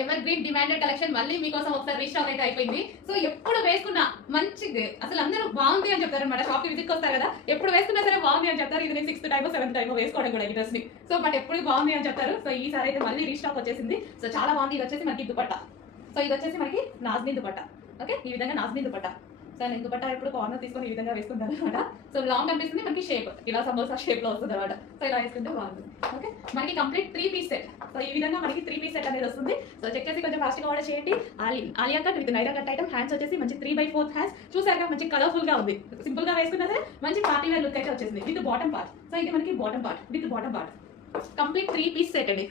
Ever green demanded collection మళ్ళీ మీకోసం ఒకసారి రీస్టాక్ అయితే అయిపోయింది. సో ఎప్పుడు వేసుకున్నా మంచిది, అసలు అందరూ బాగుంది అని చెప్తారు అనమాట. షాప్ కి విజిట్ వస్తారు కదా, ఎప్పుడు వేసుకున్నా సరే బాగుంది అని చెప్తారు. ఇది నేను 6th టైమో 7th టైమో వేసుకోవడం కూడా ఈ డ్రెస్ ని. సో బట్ ఎప్పుడు బాగుంది అని చెప్తారు. సో ఈసారి అయితే మళ్ళీ రీస్టాక్ వచ్చేసింది. సో చాలా బాగుంది. ఇది వచ్చేసి మనకి దుపట్టా. సో ఇది వచ్చేసి మనకి నాజ్నీ దుపట్టా. ఓకే, ఈ విధంగా నాజ్నీ దుపట్టా. సో నేను దుపట్టా ఎప్పుడు కార్నర్ తీసుకొని ఈ విధంగా వేసుకుంటాను అనమాట. సో లాంగ్ అనిపిస్తుంది మనకి, షేప్ ఇలా సమోసా షేప్ లో వస్తుంది అనమాట. సో ఇలా వేసుకుంటే బాగుంటుంది. ఓకే, మనకి కంప్లీట్ 3 పీస్ సెట్. సో ఈ విధంగా మనకి 3 పీస్ సెట్ అనేది వస్తుంది. సో చెక్ చేసి కొంచెం ఫాస్ట్ గా ఆర్డర్ చేయండి. Alia cut with Naira cut item. Hands వచ్చేసి మంచి 3/4 హ్యాండ్స్. చూసారుగా మంచి కలర్ఫుల్ గా ఉంది. సింపుల్ గా వేసుకున్నా సరే మంచి పార్టీ వేర్ లుక్ అయితే వచ్చేసింది విత్ బాటమ్ పార్ట్. సో ఇది మనకి bottom part with bottom part. Complete 3 piece set అండి.